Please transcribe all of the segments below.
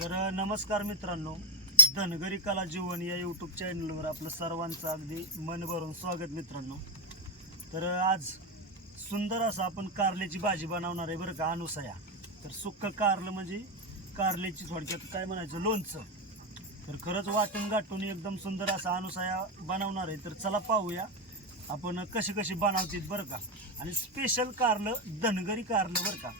तर नमस्कार मित्रांनो, धनगरी कला जीवन या यूट्यूब चॅनलवर आपलं सर्वांचं अगदी मन भरून स्वागत मित्रांनो. तर आज सुंदर असं आपण कारल्याची भाजी बनवणार आहे बरं का, अनुसया. तर सुक्क कारलं म्हणजे कारल्याची थोडक्यात काय म्हणायचं, लोणचं. तर खरंच वाटून गाठून एकदम सुंदर असा अनुसया बनवणार आहे. तर चला पाहूया आपण कशी कशी बनवतात बरं का. आणि स्पेशल कारलं, धनगरी कारलं बरं का.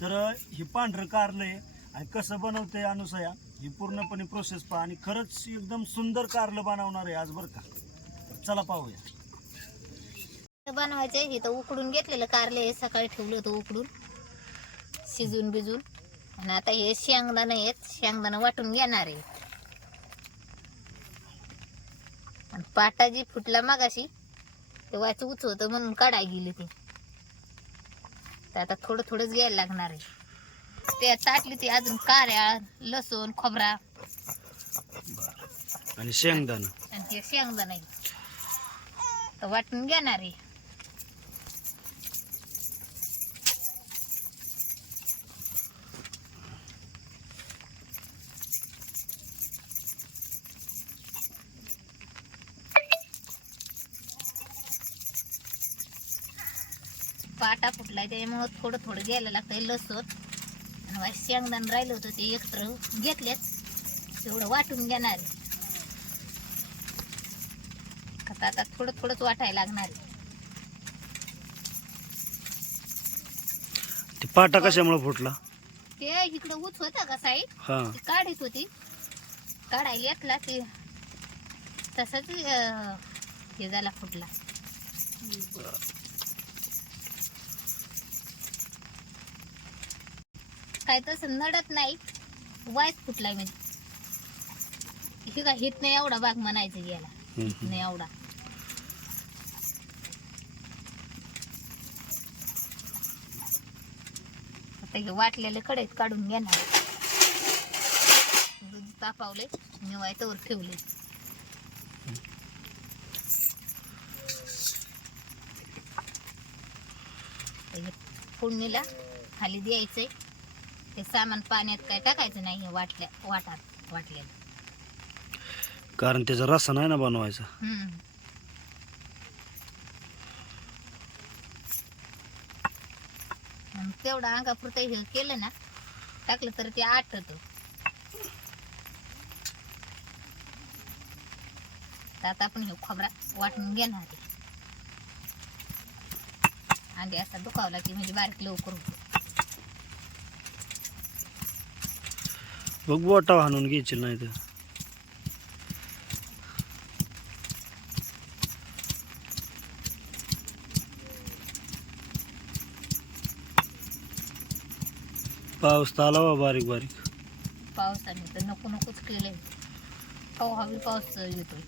तर हे पांढरं कारलं आहे आणि कसं बनवते अनुसया ही पूर्णपणे प्रोसेस पहा. आणि खरंच एकदम सुंदर कारलं बनवणार आहे आज बरं का. चला पाहूया. बनवायचे हे तर उकडून घेतलेलं कारले सकाळी ठेवलं होतं उकडून शिजून बिजून. आणि आता हे शेंगदाणं आहेत, शेंगदाणं वाटून घेणार आहे. आणि पाटा जी फुटला मगाशी ते वाच उचवतं म्हणून काढाय गेली ते. तर आता थोडं थोडंच घ्यायला लागणार आहे. ते ताटली ती अजून कारळा, लसूण, खोबरा आणि शेंगदाणा आणि ते शेंगदाणं तर वाटून घेणार आहे. पाटा फुटलाय त्यामुळे थोडं थोडं घ्यायला लागतंय लसूण. आणि शेंगदाण राहिलं होतं ते एक्स्ट्रा घेतलेच, तेवढं वाटून घेणार आहे. आता थोडं थोडंच वाटायला लागणार आहे. ते पाटा कशामुळे फुटला? ते इकडं उच होता का साईड, हा काढीत होती, काढायला येतला ते तसंच हे झाला, फुटला. काय तसं नडत नाही, वायच फुटलाय म्हणजे. हे का हित नाही एवढा भाग म्हणायचं गेला, हित नाही एवढा. आता हे वाटलेले कडेच काढून घेणार. दूध तापावले, निवायतवर ठेवले. फोडणीला खाली द्यायचंय. ते सामान पाण्यात काय टाकायचं नाही वाटलेलं, कारण त्याचा रस्सा नाही ना बनवायचा. तेवढा अंगापुरतं हे केलं ना, टाकलं तर ते आटत. आता आपण हे खोबरा वाटून घेणार आहे. अंडे असा दुखावला की म्हणजे बारीक लवकर होतो. बघ बोटा हाणून घ्यायची नाही तर. पाऊस तर आला बा बारीक बारीक. पावसाने तर नको नकोच केलंय. हवी पाऊस येतोय.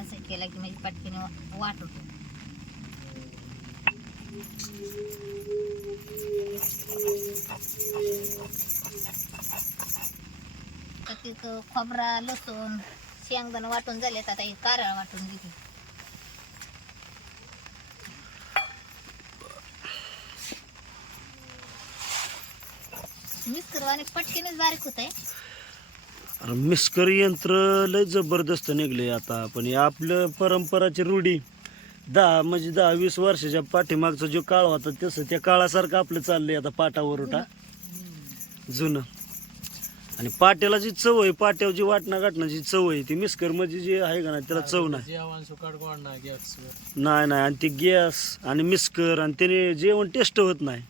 असं केला की म्हणजे पटकीने वाट होतो. खोबरा, लसूण, शेंगदाणा वाटून झालेत. आता हे कारळ वाटून घेते. मिक्सर आणि पटकीनेच बारीक होत आहे. मिस्कर यंत्र लय जबरदस्त निघले आता. पण हे आपलं परंपराची रूढी 10-20 वर्षाच्या पाठीमागचा जो काळ होता तसं त्या काळासारखं आपलं चाललंय आता. पाटावर उठा जुनं. आणि पाट्याला जी चव आहे, पाट्यावर जी गाठण्याची चव आहे, ती मिस्कर मध्ये जी आहे का नाही त्याला चव नाही. नाही आणि ती गॅस आणि मिस्कर आणि त्याने जेवण टेस्ट होत नाही.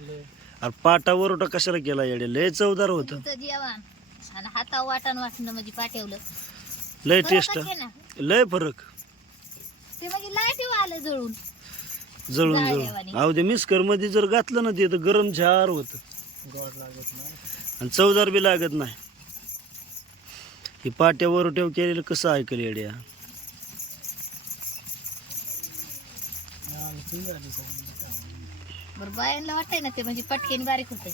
अरे पाटावर उठा कशाला केला येडे, लय चवदार होत. जेवण आणि हाता वाटणं म्हणजे पाठवलं लय टेस्ट, लय फरक. ते म्हणजे लाईट आलं जळून जळून. अहो ते मिस्कर मध्ये जर घातलं ना ते तर गरम झार होत आणि चवदार बी लागत नाही. हे पाट्यावर ठेव केलेलं कसं ऐकलं येड्या. बरं बायांना वाटतंय ना ते म्हणजे पटकेन बारीक होतंय.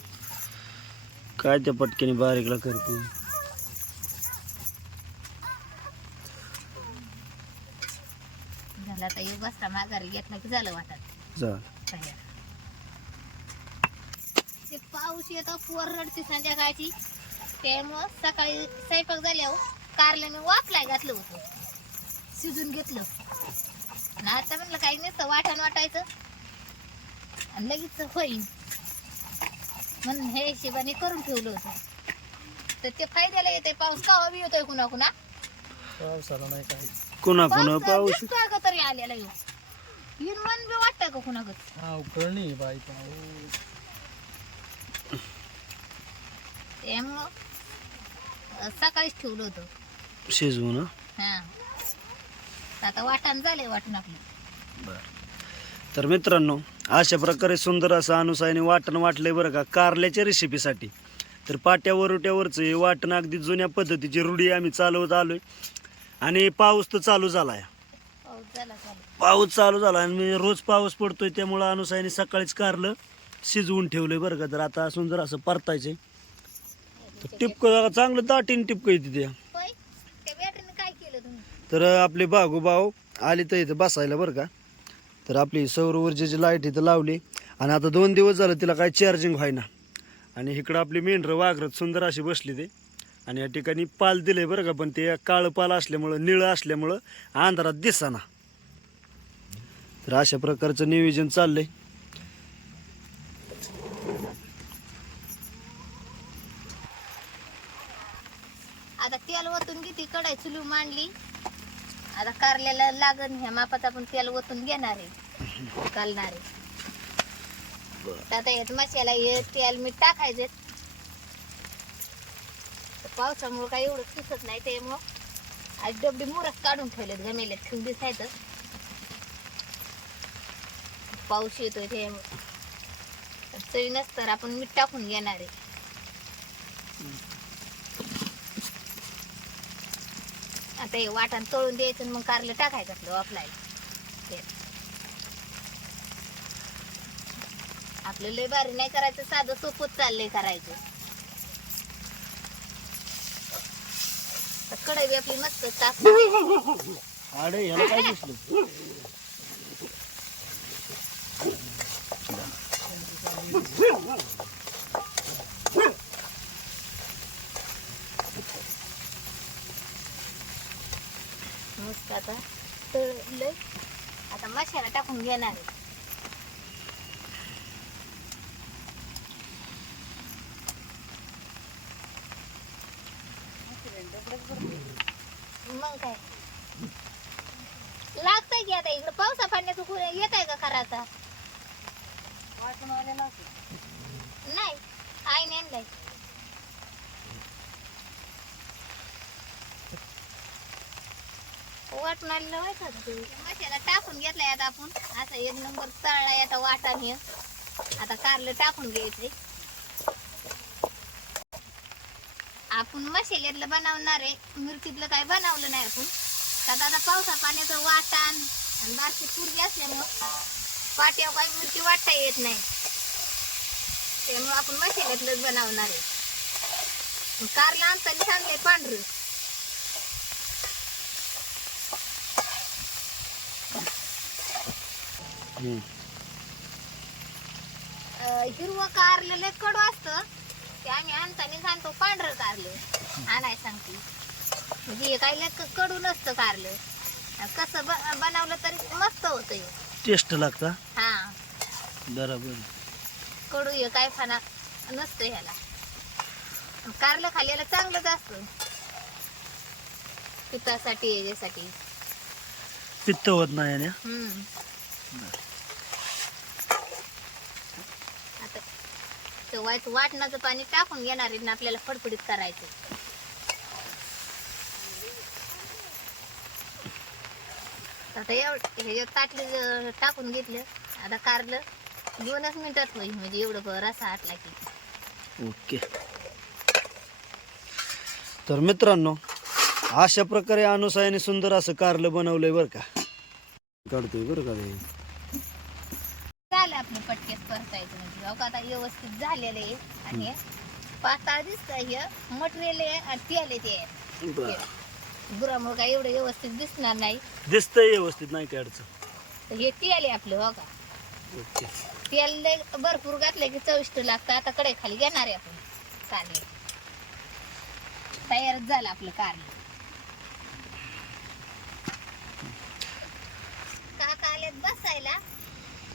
काय त्या पटक्याने बारीकला करते. झालं आता येऊ बसता माघारी घेतला की झालं वाटत जा तयार. ते पाऊस येतो पोर रडते संध्याकाळची त्यामुळं सकाळी स्वयंपाक झाल्यावर कारल्याने वाफलाय घातलं होतं, शिजून घेतलं आणि आता म्हणलं काही नसतं वाटण वाटायचं आणि लगेच होईल म्हणून हे हिशेबाने करून ठेवलं होतं. तर ते फायद्याला येते. पाऊस का बी येतोय कुणा कुणा पावसाला नाही काय कुणा कुणा पाऊस दिसतोय का तरी आलेला येऊ येऊन मन बी वाटतंय का कुणागत. उकळणी बाई पाऊस. त्यामुळं सकाळीच ठेवलं होतं शिजवून. हा. आता वाटण झालंय वाटण आपलं. तर मित्रांनो अशा प्रकारे सुंदर असं अनुसायाने वाटण वाटलंय बरं का कारल्याच्या रेसिपीसाठी. तर पाट्या वरुट्यावरचं हे वाटण अगदी जुन्या पद्धतीची रूढी आम्ही चालवत आलोय. आणि पाऊस तर चालू झालाय. पाऊस चालू झाला आणि मी रोज पाऊस पडतोय त्यामुळं अनुसायाने सकाळीच कारलं शिजवून ठेवलंय बरं का. तर आता सुंदर असं परतायचंय. तर टिपकं चांगलं दाटीन टिपकं येते त्या. होय त्या बॅटरीने काय केलं तुम्ही? तर आपले बागोबाव आले तर इथं बसायला बरं का. तर आपली सौर ऊर्जेची लाईट इथं लावली आणि आता 2 दिवस झालं तिला काय चार्जिंग व्हायना. आणि इकडं आपली मेंढरं वाघरत सुंदर अशी बसली ते. आणि या ठिकाणी पाल दिले बरं का, पण ते काळं पाल असल्यामुळं निळं असल्यामुळं अंधारात दिसाना. तर अशा प्रकारचं नियोजन चाललंय. आता तेल वतून घेते कढाई चुलू मांडली. आता कारल्याला लागण ह्या मापात आपण तेल वतून घेणार आहे घालणार आहे. आता यात मसाला हे तेल मीठ टाकायचे. पावसामुळे काही एवढं सुचत नाही त्यामुळं आज डबडी मुरस काढून ठेवलेत गमेल्यात ठेवून दिसायचं. पाऊस येतोय त्यामुळे चवी नसतं आपण मीठ टाकून घेणार आहे. आता हे वाटण तळून द्यायचं आणि मग कारलं टाकायचं आपलं वाफलायला. आपलं लय भारी नाही करायचं, साधं सोपच चाललंय करायचं. तर कढई बी आपली मस्त ताप. अरे ह्याला काय दिसलं. मस्त आता तळलंय. आता मसाला टाकून घेणार आहे. मग काय लागतंय की आता इकडं पावसा पाण्याचं येत आहे का खरं आता नाही आई नेलंय. वाटून आलेलं मसाला टाकून घेतलाय आता आपण. असं 1 नंबर तळलाय आता वाटण हे. आता कारलं टाकून घ्यायचंय. आपण मसाल्यातलं बनवणार आहे, मिरचीतलं काय बनवलं नाही आपण. तर आता पावसा पाण्याचं वाटण आणि बारकी पुरगी असल्यामुळं पाट्यावर काही मिरची वाटता येत नाही त्यामुळे आपण मसाल्यातलंच बनवणार आहे. कारलं आणताना चांगले पांढरं. हिरवं कारलं लय कडू असतं ते आम्ही आणताना आणतो पांढरं कारलं आणाय सांगते. म्हणजे हे काही लय कडू नसतं कारलं. कसं बनवलं तरी मस्त होतं. टेस्ट लागता. हा बरोबर. कडू हे काय खाना नसतं ह्याला. कारलं खाल्ल्याला चांगलंच असतं पित्तासाठी याच्यासाठी. पित्त होत नाही. आता वाटणाचं पाणी टाकून घेणार आहे ना आपल्याला फडफडीत करायचं. आता एवढं हे ताटली टाकून घेतलं. आता कारलं 2च मिनिटात होईल म्हणजे एवढं रसा आटला की. ओके. तर मित्रांनो अशा प्रकारे अनुसायाने सुंदर असं कारलं बनवलंय बरं का. काढतोय बरं का. झालं आपलं पटकेस परतायचं म्हणजे हो का आता व्यवस्थित झालेलं आहे आणि पातळ दिसतंय हे मटेरियल आहे आणि तेल आहे ते बरं. बुरामुळे काय एवढं व्यवस्थित दिसणार नाही. दिसतंय व्यवस्थित, नाही काय अडचण. तर हे तेल आहे आपलं हो का. ओके. तेल लय भरपूर घातलं की चविष्ट लागतं. आता कडे खाली घेणार आहे आपण कारले. तयारच झालं आपलं कारले. काका आलेत बसायला,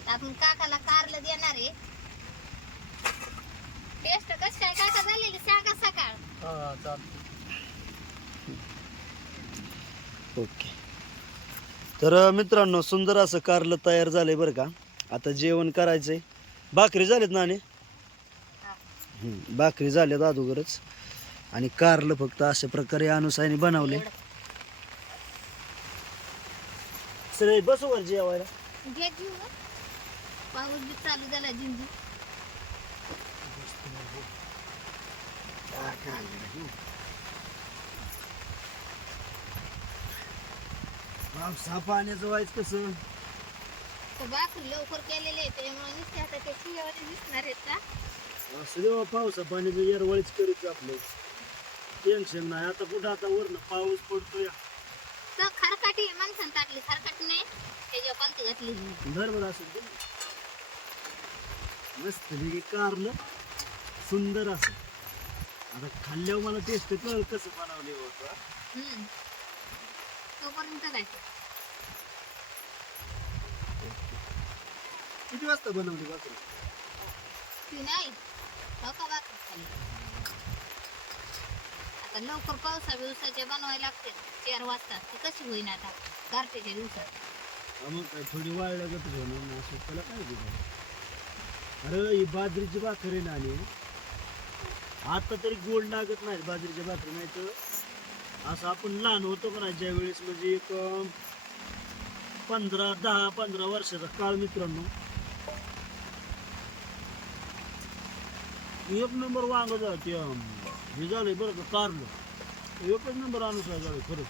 आपण काकाला कारलं देणार आहे. टेस्ट कशी काय काका झालेली सांगा सकाळ. ओके. तर मित्रांनो, सुंदर असं कारलं तयार झालंय बरं का. आता जेवण करायचंय. भाकरी झालेत ना आणि भाकरी झाल्यात अगोदरच, आणि कारलं फक्त अशा प्रकारे अनुसाने बनवले. सगळे बसू वर जेवायला. घे घेऊ हं. पाऊस बी चालू झाला जिंजी. पावसा पाण्याचं व्हायचं कसं. तर भाकरी लवकर केलेले आहे त्यामुळे नुसते आता ते शिळेवाले दिसणार आहेत का. असं देवा, पावसा पाण्याचं येरवळीच करीत आपलं. टेन्शन नाही आता कुठं. आता वरनं पाऊस पडतोय. तर खरकाटी आहे, माणसानं टाकली खरकाटी नाही त्याच्यावर पालती घातली. बरोबर असेल ते. मस्त हे कारलं सुंदर असं. आता खाल्ल्यावर मला टेस्ट कळ कसं बनवले होतं. तोपर्यंत जायचं. किती वाजता बनवली भाकरी? ती नाही हो का भाकरी खाली. आता लवकर पावसा बिवसाच्या बनवायला लागते 4 वाजता. ती कशी होईन आता गारठ्याच्या दिवसात. मग काय थोडी वाळल्या गत घेऊन असं त्याला काय दिलं. अरे ही बाजरीची भाकर आहे ना, आणि आता तरी गोड लागत नाही बाजरीच्या भाकरी. नाही तर असं आपण लहान होतो का नाही ज्या वेळेस, म्हणजे एक 10-15 वर्षाचा काळ मित्रांनो, एक नंबर वांग झालं ते. हे झालंय बरं का कारलं, एकच नंबर अनुसार झालं खरंच.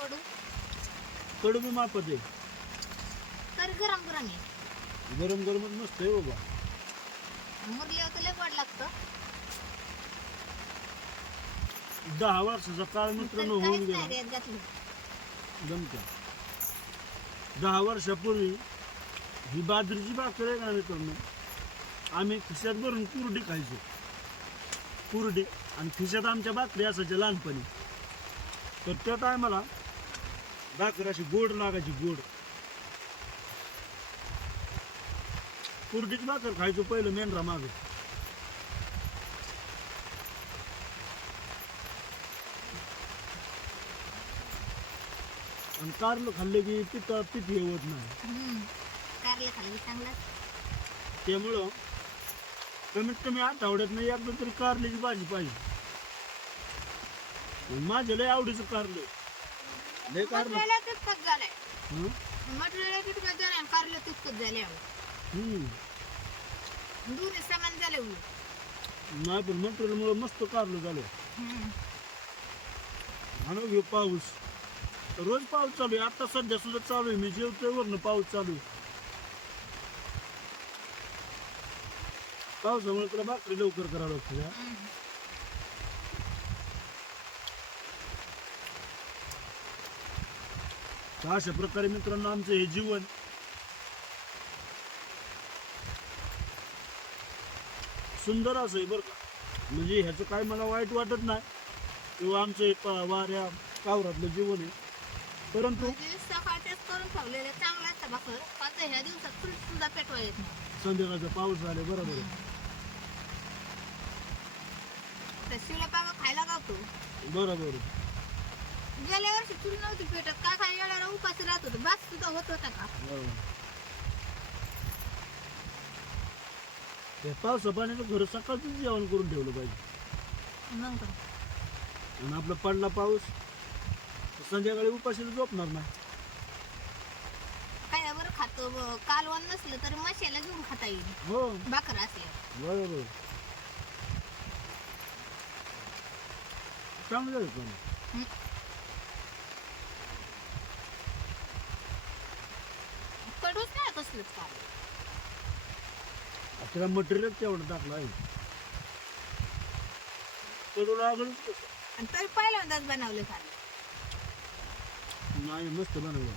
कडू कडू बी मापत आहे. तर गरम गरम आहे. गरम गरमच मस्त आहे बाबा. मुरल्यावर तर लय गोड लागतं. 10 वर्षाचा काळ मित्रांनो होऊन काहीच गेला. नाही रेत घातली. जमतं. 10 वर्षापूर्वी ही बाजरीची भाकर आहे का मित्रांनो, आम्ही खिशात भरून कुरडी खायचो. कुरडी आणि खिशात आमच्या भाकरी असायच्या लहानपणी. तर त्या टायमाला भाकर अशी गोड लागायची, गोड. कुरडीची भाकर खायचो पहिलं मेंढरा मागे. आणि कारलं खाल्ले की पिठी हे होत नाही. कारले खाल्ली चांगलं. त्यामुळं कमीत कमी आठवड्यात नाही एकदा तरी कारल्याची भाजी पाहिजे. माझ्या लय आवडीचं कारलं. लय कारलं. मटेरियल तितकंच झालंय. हं? मटेरियल तितकंच झालंय आणि कारले तितकंच झाले. दोन्ही समान झाले. नाही पण मटेरियलमुळे मस्त कारलं झालं. आणि घेऊ पाऊस. रोज पाऊस चालू आहे. आता सध्या सुद्धा चालू आहे. मी जेवतोय वरनं पाऊस चालू आहे. पावसामुळे तुला भाकरी लवकर करावं लागतं. तर अशा प्रकारे मित्रांनो आमचं हे जीवन सुंदर असं आहे बरं का. म्हणजे ह्याचं काय मला वाईट वाटत नाही किंवा आमचं हे वाऱ्या कावरातलं जीवन आहे. परंतु सकाळच्याच करून ठेवलेले चांगलं असतं भाकर. आता ह्या दिवसात सुद्धा पेटवा येत नाही. संध्याकाळचा पाऊस झाले बरोबर आहे. तर शिळा पागा खायला गावतो. बरोबर आहे. गेल्या वर्षी चूल नव्हती पेटत. का काय येणारा उपास राहत होतं. भात सुद्धा होत होता का. ते पावसा पाण्याचं घर सकाळचं जेवण करून ठेवलं पाहिजे. मग काय. आणि आपला पडला पाऊस संध्याकाळी उपाशीला झोपणार नाही. काय बरं खातो. कालवण नसलं तर मशाला घेऊन खाता येईल. हो भाकर असल्या. बरोबर. चांगलं झालं पण. कडूच नाही कसलंच काय. त्याला मटेरियल तेवढं टाकलं आहे कडू लागलं आणि तरी पहिल्यांदाच बनवलं खाल्लं. नाही मस्त बनवलं.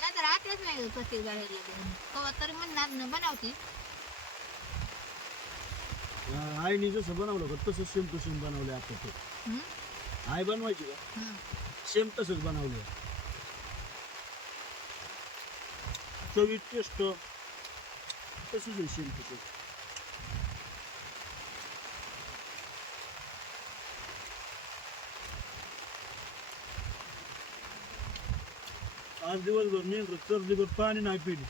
नाही तर आताच नाही प्रत्येक गाडीला कवा तरी म्हणणार न बनवती. आईने जसं बनवलं का तसं सेम टू सेम बनवलं आता ते. हम्म? आई बनवायची का हम्म. सेम तसंच बनवलं. चवी टेस्ट तसंच आहे सेम टू सेम. आज दिवसभर मेंढर चरलीभर पाणी नाही पिली.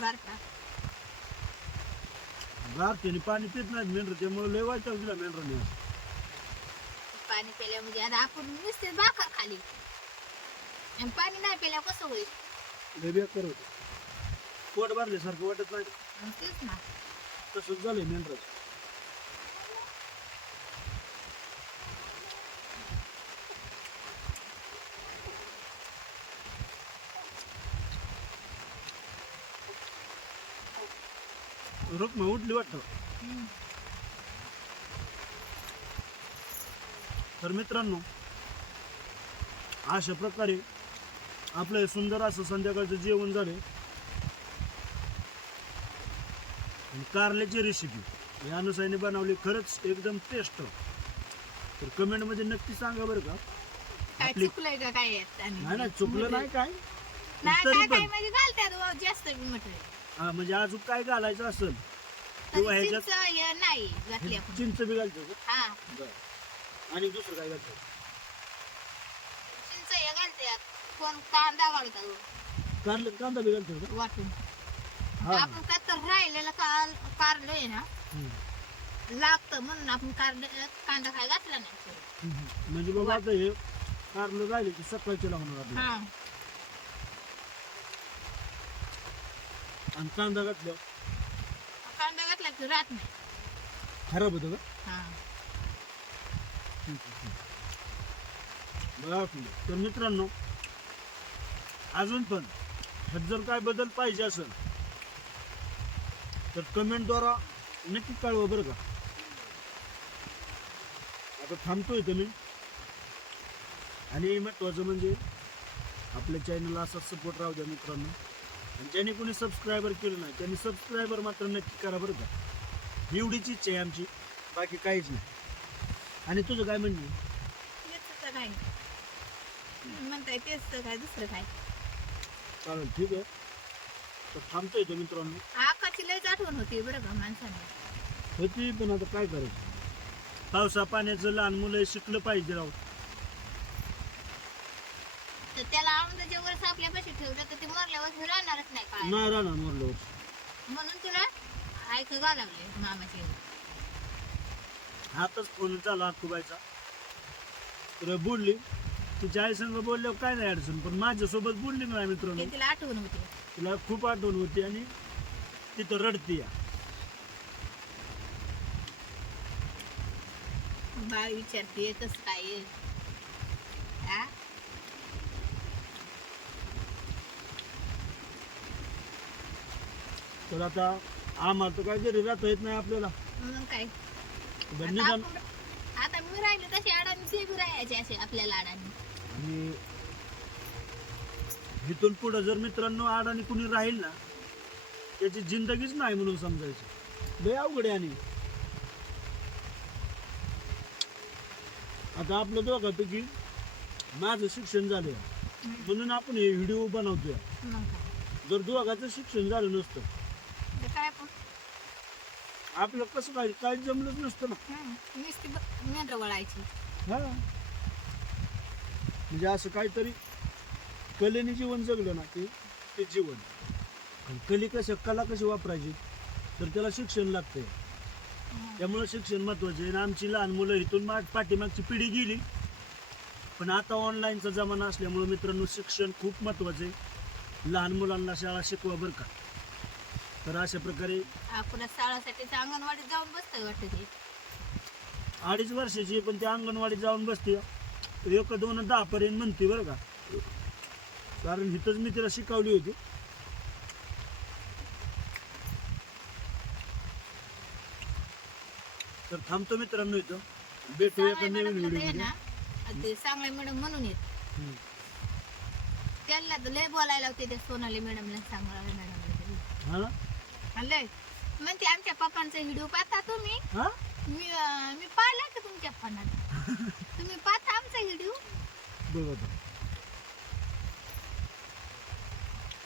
बरं का? गारठ्याने पाणी पित नाहीत मेंढर, त्यामुळे लय वाईट दिला मेंढराने. पाणी प्यायल्या म्हणजे आता आपण नुसते भाकर खाली आणि पाणी नाही प्यायल्या कसं होईल? लय बेकार होतं. पोट भरल्यासारखं वाटत नाही. मग तेच ना. तसंच झालंय मेंढराचं. रुक्मा उठली वाटतं. हम्म. तर मित्रांनो, अशा प्रकारे आपलं हे सुंदर असं संध्याकाळचं जेवण झाले. कारल्याची रेसिपी या अनुसारने बनवली, खरंच एकदम टेस्ट. तर कमेंटमध्ये नक्की सांगा बरं का. काय आपली चुकलंय का काय यात? आणि नाही नाही चुकलं नाही काय. नाही तरी काय काय पण म्हणजे घालतात जास्त मटेरियल. हा म्हणजे अजून काय घालायचं असेल किंवा ह्याच्यात चिंच हे नाही घातली आपण. चिंच बी घालतो का? हा बरं. आणि दुसरं काय घालतो? चिंच हे घालतात. कोण कांदा घालतात कांदा बी घालतो का? वाटून. हा आपण काय तर राहिलेलं कारलं आहे ना हम्म. लागतं म्हणून आपण कांदा काय घातला नाही. म्हणजे बाबा आता हे कारलं राहिले की सकाळचे लावणार आपल्याला. हा आणि कांदा घातल्यावर कांदा घातला की राहत नाही. खराब होतं का? हा बघा तुम्ही. तर मित्रांनो, अजून पण ह्यात जर काय बदल पाहिजे असेल तर कमेंटद्वारा नक्की कळवा बरं का. आता थांबतोय तुम्ही. आणि महत्त्वाचं म्हणजे आपल्या चॅनलला असा सपोर्ट राहू द्या मित्रांनो. आणि ज्यांनी कोणी सबस्क्रायबर केलं नाही त्यांनी सबस्क्रायबर मात्र नक्की करा बरं का. एवढीच इच्छा आहे आमची, बाकी काहीच नाही. आणि तुझं काय म्हणणे? तेच तर काय म्हणताय, तेच तर काय दुसरं काय. चालेल ठीक आहे. तर थांबतोय तो मित्रांनो. आकाची लयच आठवण होती बरं का माणसाने. होती पण आता काय करायचं. पावसा पाण्याचं लहान मुलं शिकलं पाहिजे राव. तर त्याला आमदाच्या वर्ष आपल्यापाशी ठेवलं तर ते मरल्यावर राहणारच नाही काय. नाही राहणार मोरल्यावर. म्हणून तुला ऐकू गा लागले मामाचे. आताच फोन झाला अक्कूबाईचा. तर बोलली तिच्या आई संग बोलल्यावर काय नाही अडचण, पण माझ्यासोबत बोलली नाही मित्रांनो. ते तिला आठवण होती. तिला खूप आठवण होती आणि तिथं रडती. बा विचारते कसं काय आहे? हा? तर आता आम्हाला तर काय घरी राहता येत नाही आपल्याला. मग काय बरं निदान. आता मी राहिले तसे अडाणी ते बी राहायचे असे आपल्याला अडाणी. आणि इथून पुढं जर मित्रांनो अडाणी कुणी राहील ना त्याची जिंदगीच नाही म्हणून समजायचं. लय अवघड आहे. आणि आता आपलं दोघांपैकी माझं शिक्षण झालं म्हणून आपण हे व्हिडिओ बनवतोय. मग काय जर दोघांचं शिक्षण झालं नसतं तर काय पण आपलं कसं काय जमलंच नसतं ना. नुसती मेंढर वळायची. हा म्हणजे असं काहीतरी कलेने जीवन जगलं ना ते जीवन. आणि कला कशी वापरायची तर त्याला शिक्षण लागतंय. त्यामुळे शिक्षण महत्वाचं आहे. आणि आमची लहान मुलं इथून पाठीमागची पिढी गेली, पण आता ऑनलाईनचा जमाना असल्यामुळे मित्रांनो शिक्षण खूप महत्वाचं आहे. लहान मुलांना शाळा शिकवा बरं का. तर अशा प्रकारे आपण शाळासाठी अंगणवाडीत जाऊन बसतोय वाटतं ते. 2.5 वर्षाची आहे, पण त्या अंगणवाडीत जाऊन बसते. 1, 2, 10 पर्यंत म्हणते बरं का. कारण इथंच मी तिला शिकवली होती. तर थांबतो मित्रांनो इथं, भेटूया एका सांगलाय नवीन मॅडमला ते व्हिडिओ ना ते सांगलाय मॅडम म्हणून येत त्यांना तर लय बोलायला होते त्या सोनाली मॅडमला सांगलाय मॅडमला हा लय म्हणते आमच्या पप्पांचा व्हिडिओ पाहता तुम्ही हा मी पाहिला का तुमच्या फोनात तुम्ही पाहता आमचा व्हिडिओ बघा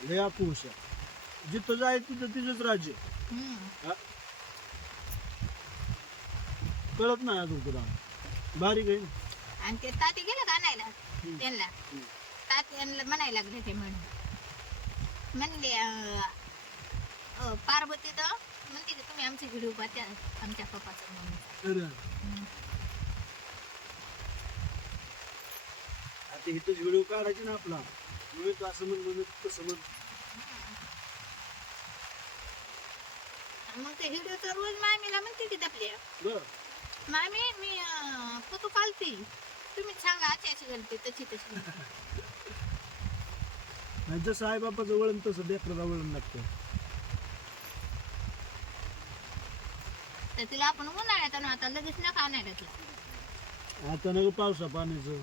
लय आपुष जिथं जाय तिथं तिथंच राज्य हा? कळत नाही अजून तुला बारीक आहे ना. आणि ते ताती गेलं का आणायला त्यांना तात्यांना म्हणायला लागले ते म्हणले पार्वती तर म्हणते की तुम्ही आमचे व्हिडिओ पाहता आमच्या पप्पाचं म्हणून अरे आता इथंच व्हिडिओ काढायचे ना आपला मी तर असं म्हणलं तसं म्हण मग ते व्हिडिओ रोज मामीला म्हणते की आपल्या बर मामी मी फोटो काढते तुम्ही सांगा अशी घालते तशी तशी नाही जसं आई बापाचं वळण तसं लेकराला वळण लागतं. तर तिला आपण उन्हाळ्यात आणू आता लगेच नका आणायला आता नका पावसा पाण्याचं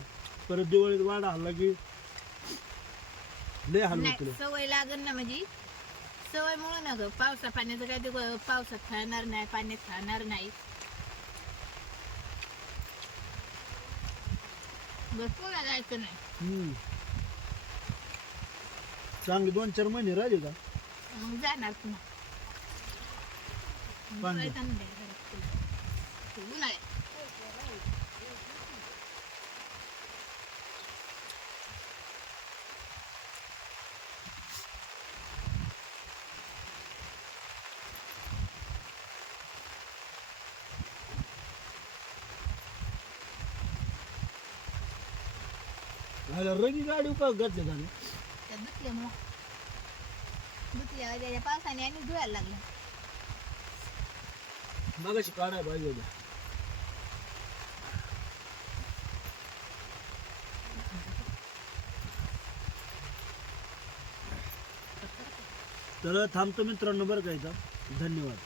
परत दिवाळीत वाडा हल्ला की लय हल्ला नाही तुला सवय लागल ना म्हणजे सवय मुळे ना ग पावसा पाण्याचं काय ते पावसात खाणार नाही पाण्यात खाणार नाही बस पुन्हा जायचं नाही चांगले 2-4 महिने राहिले का मग जाणार पुन्हा पाणी. जायचं नाही घरात. ते उन्हाळ्यात रगी गाडी उपाय घातले का त्या धुतल्यामुळं धुतल्यावर त्याच्या पावसाने आणि धुवायला लागलं मगाशी काढाय पाहिजे होतं. तर थांबतो मित्रांनो बरं का इथं धन्यवाद.